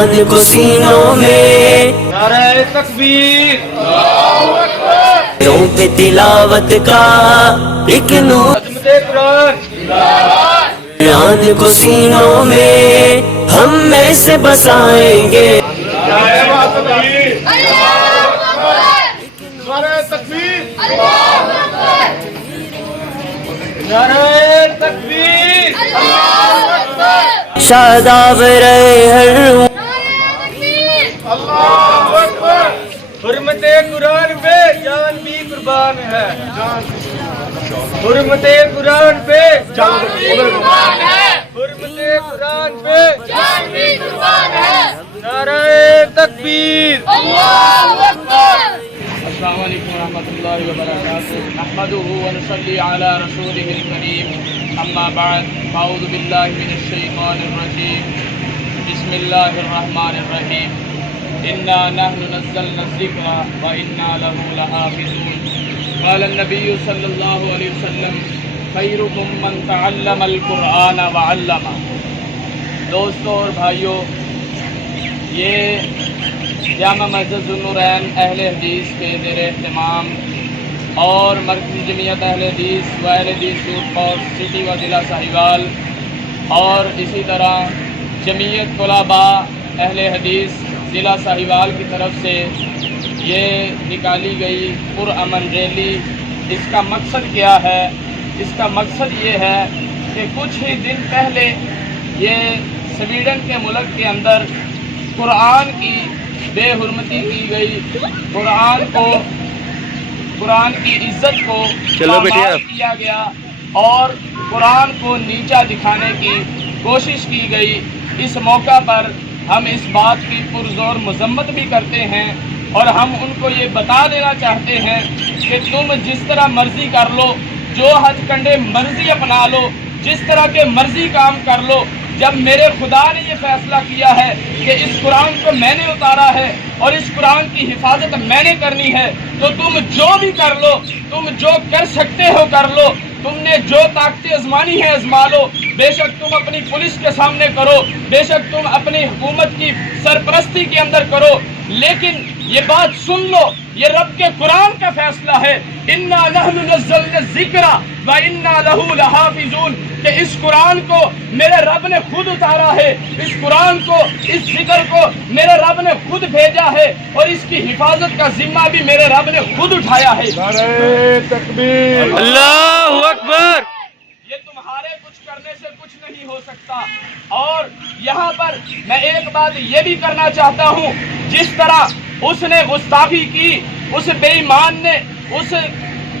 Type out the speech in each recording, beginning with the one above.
چاند کو سینوں میں نعرہ تکبیر، روم پہ تلاوت کا ایک نور عظمت قرآن، چاند کو سینوں میں ہم میں سے بسائیں گے. نعرہ تکبیر، نعرہ تکبیر، نعرہ تکبیر، شاداب رہے ہر روح اللہ اکبر. حرمت قرآن پہ جان بھی قربان ہے، حرمت قرآن پہ جان بھی قربان ہے، حرمت قرآن پہ جان بھی قربان ہے. نعرہ تکبیر. السلام علیکم ورحمۃ اللہ وبرکاتہ. نحمده ونصلی علی رسوله الکریم. اما بعد فاعوذ باللہ من الشیطان الرجیم. بسم اللہ الرحمن الرحیم. انا نحن نزلنا الذکر وانا له لحافظون. قال النبی صلی اللہ علیہ وسلم خیرکم من تعلم القرآن وعلمہ. دوستوں اور بھائیوں، یہ جامع مسجد ذوالنورین اہل حدیث کے زیر اہتمام اور مرکزی جمعیت اہل حدیث و اہل حدیث سوٹ پوسٹ سٹی و ضلع ساہیوال اور اسی طرح جمعیت طلباء اہل حدیث ضلع ساہیوال کی طرف سے یہ نکالی گئی پرامن ریلی. اس کا مقصد کیا ہے؟ اس کا مقصد یہ ہے کہ کچھ ہی دن پہلے یہ سویڈن کے ملک کے اندر قرآن کی بے حرمتی کی گئی، قرآن کی عزت کو پامال کیا گیا اور قرآن کو نیچا دکھانے کی کوشش کی گئی. اس موقع پر ہم اس بات کی پرزور مذمت بھی کرتے ہیں اور ہم ان کو یہ بتا دینا چاہتے ہیں کہ تم جس طرح مرضی کر لو، جو ہتھ کنڈے مرضی اپنا لو، جس طرح کے مرضی کام کر لو. جب میرے خدا نے یہ فیصلہ کیا ہے کہ اس قرآن کو میں نے اتارا ہے اور اس قرآن کی حفاظت میں نے کرنی ہے، تو تم جو بھی کر لو، تم جو کر سکتے ہو کر لو. تم نے جو طاقتیں آزمانی ہیں آزما لو. بے شک تم اپنی پولیس کے سامنے کرو، بے شک تم اپنی حکومت کی سرپرستی کے اندر کرو، لیکن یہ بات سن لو، یہ رب کے قرآن کا فیصلہ ہے. انا نحن نزلنا الذکر وانا له لحافظون، کہ اس قرآن کو میرے رب نے خود اتارا ہے، اس قرآن کو، اس ذکر کو میرے رب نے خود بھیجا ہے اور اس کی حفاظت کا ذمہ بھی میرے رب نے خود اٹھایا ہے. نعرہ تکبیر، اللہ اکبر. یہ تمہارے کچھ کرنے سے کچھ نہیں ہو سکتا. اور یہاں پر میں ایک بات یہ بھی کرنا چاہتا ہوں، جس طرح اس نے گستاخی کی، اس بے ایمان نے، اس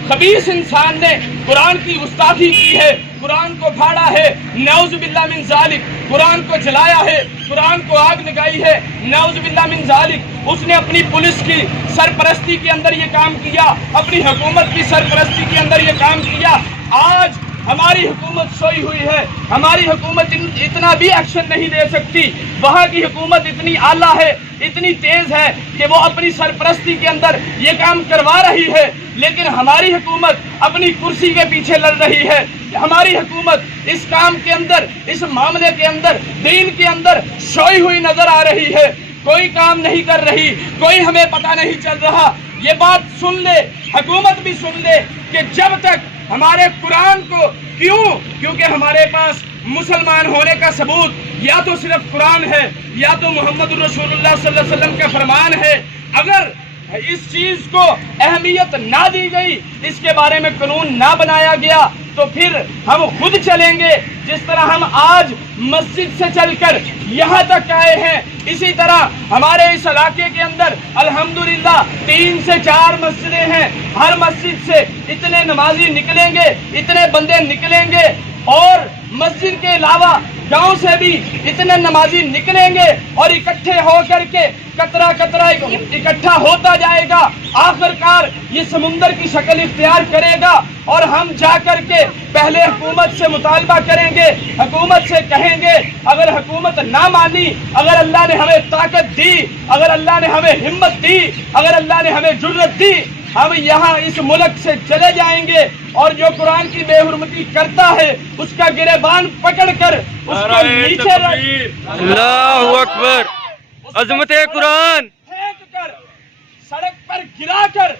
خبیث انسان نے قرآن کی گستاخی کی ہے، قرآن کو پھاڑا ہے، نعوذ باللہ من ذالک، قرآن کو جلایا ہے، قرآن کو آگ لگائی ہے، نعوذ باللہ من ذالک. اس نے اپنی پولیس کی سرپرستی کے اندر یہ کام کیا، اپنی حکومت کی سرپرستی کے اندر یہ کام کیا. آج ہماری حکومت سوئی ہوئی ہے، ہماری حکومت اتنا بھی ایکشن نہیں دے سکتی. وہاں کی حکومت اتنی اعلیٰ ہے، اتنی تیز ہے کہ وہ اپنی سرپرستی کے اندر یہ کام کروا رہی ہے، لیکن ہماری حکومت اپنی کرسی کے پیچھے لڑ رہی ہے. ہماری حکومت اس کام کے اندر، اس معاملے کے اندر، دین کے اندر سوئی ہوئی نظر آ رہی ہے. کوئی کام نہیں کر رہی، کوئی ہمیں پتہ نہیں چل رہا. یہ بات سن لے، حکومت بھی سن لے کہ جب تک ہمارے قرآن کو، کیونکہ ہمارے پاس مسلمان ہونے کا ثبوت یا تو صرف قرآن ہے یا تو محمد رسول اللہ صلی اللہ علیہ وسلم کا فرمان ہے. اگر اس چیز کو اہمیت نہ دی گئی، اس کے بارے میں قانون نہ بنایا گیا، تو پھر ہم خود چلیں گے. جس طرح ہم آج مسجد سے چل کر یہاں تک آئے ہیں، اسی طرح ہمارے اس علاقے کے اندر الحمدللہ 3 سے 4 مسجدیں ہیں. ہر مسجد سے اتنے نمازی نکلیں گے، اتنے بندے نکلیں گے، اور مسجد کے علاوہ گاؤں سے بھی اتنے نمازی نکلیں گے اور اکٹھے ہو کر کے قطرہ قطرہ اکٹھا ہوتا جائے گا. آخر کار یہ سمندر کی شکل اختیار کرے گا اور ہم جا کر کے پہلے حکومت سے مطالبہ کریں گے، حکومت سے کہیں گے. اگر حکومت نہ مانی، اگر اللہ نے ہمیں طاقت دی، اگر اللہ نے ہمیں ہمت دی، اگر اللہ نے ہمیں جرأت دی، ہم یہاں اس ملک سے چلے جائیں گے اور جو قرآن کی بے حرمتی کرتا ہے اس کا گریبان پکڑ کر اس کو نیچے اللہ اکبر. عظمت قرآن پھینک کر سڑک پر گرا کر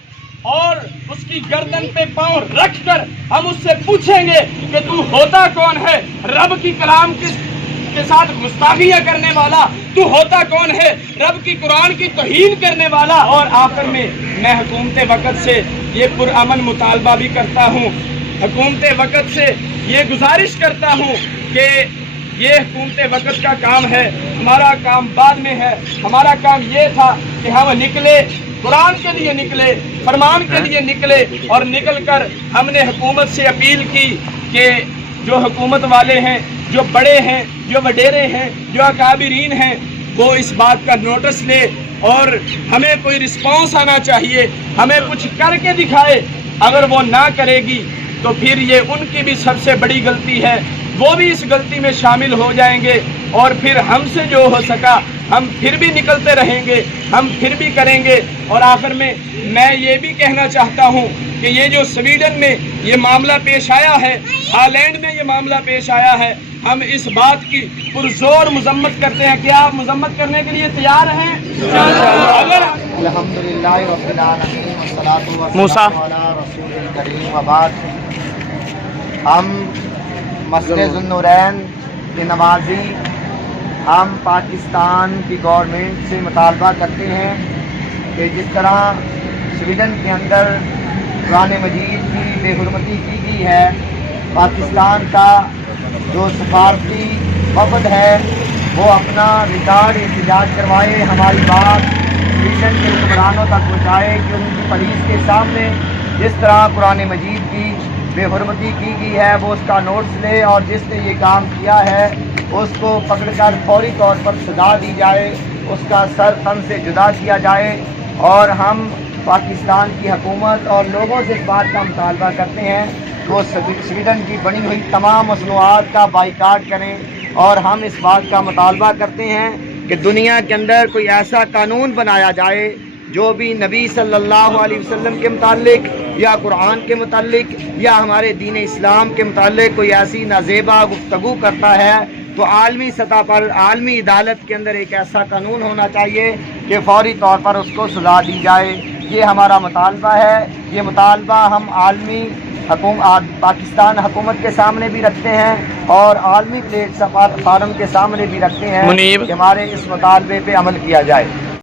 اور اس کی گردن پہ پاؤں رکھ کر ہم اس سے پوچھیں گے کہ تو ہوتا کون ہے؟ رب کی کلام کے ساتھ گستاخیاں کرنے والا تو ہوتا کون ہے؟ رب کی قرآن کی توہین کرنے والا۔ اور آخر میں حکومت وقت سے یہ پرامن مطالبہ بھی کرتا ہوں، حکومت وقت سے یہ گزارش کرتا ہوں کہ یہ حکومت وقت کا کام ہے، ہمارا کام بعد میں ہے۔ ہمارا کام یہ تھا کہ ہم نکلے، قرآن کے لیے نکلے، فرمان کے لیے نکلے، اور نکل کر ہم نے حکومت سے اپیل کی کہ جو حکومت والے ہیں، جو بڑے ہیں، جو وڈیرے ہیں، جو اکابرین ہیں، وہ اس بات کا نوٹس لے اور ہمیں کوئی رسپانس آنا چاہیے، ہمیں کچھ کر کے دکھائے۔ اگر وہ نہ کرے گی تو پھر یہ ان کی بھی سب سے بڑی غلطی ہے، وہ بھی اس غلطی میں شامل ہو جائیں گے، اور پھر ہم سے جو ہو سکا ہم پھر بھی نکلتے رہیں گے، ہم پھر بھی کریں گے۔ اور آخر میں یہ بھی کہنا چاہتا ہوں کہ یہ جو سویڈن میں یہ معاملہ پیش آیا ہے، ہالینڈ میں یہ معاملہ پیش آیا ہے، ہم اس بات کی پرزور مذمت کرتے ہیں۔ کیا آپ مذمت کرنے کے لیے تیار ہیں؟ اگر الحمدللہ رب العالمین والصلاة موسیٰ والسلام علی رسول الکریم وبعد، ہم مسجد ذوالنورین کے نمازی، ہم پاکستان کی گورنمنٹ سے مطالبہ کرتے ہیں کہ جس طرح سویڈن کے اندر قرآن مجید کی بے حرمتی کی گئی ہے، پاکستان کا جو سفارتی وفد ہے وہ اپنا ریکارڈ احتجاج کروائے، ہماری بات سویڈن کے حکمرانوں تک پہنچائے کہ ان کی پولیس کے سامنے جس طرح قرآن مجید کی بے حرمتی کی گئی ہے وہ اس کا نوٹس لے، اور جس نے یہ کام کیا ہے اس کو پکڑ کر فوری طور پر سزا دی جائے، اس کا سر تن سے جدا کیا جائے۔ اور ہم پاکستان کی حکومت اور لوگوں سے اس بات کا مطالبہ کرتے ہیں کہ وہ سویڈن کی بنی ہوئی تمام مصنوعات کا بائیکاٹ کریں، اور ہم اس بات کا مطالبہ کرتے ہیں کہ دنیا کے اندر کوئی ایسا قانون بنایا جائے جو بھی نبی صلی اللہ علیہ وسلم کے متعلق یا قرآن کے متعلق یا ہمارے دین اسلام کے متعلق کوئی ایسی نازیبا گفتگو کرتا ہے تو عالمی سطح پر عالمی عدالت کے اندر ایک ایسا قانون ہونا چاہیے کہ فوری طور پر اس کو سزا دی جائے۔ یہ ہمارا مطالبہ ہے، یہ مطالبہ ہم عالمی پاکستان حکومت کے سامنے بھی رکھتے ہیں اور عالمی پلیٹ فارم کے سامنے بھی رکھتے ہیں کہ ہمارے اس مطالبے پہ عمل کیا جائے۔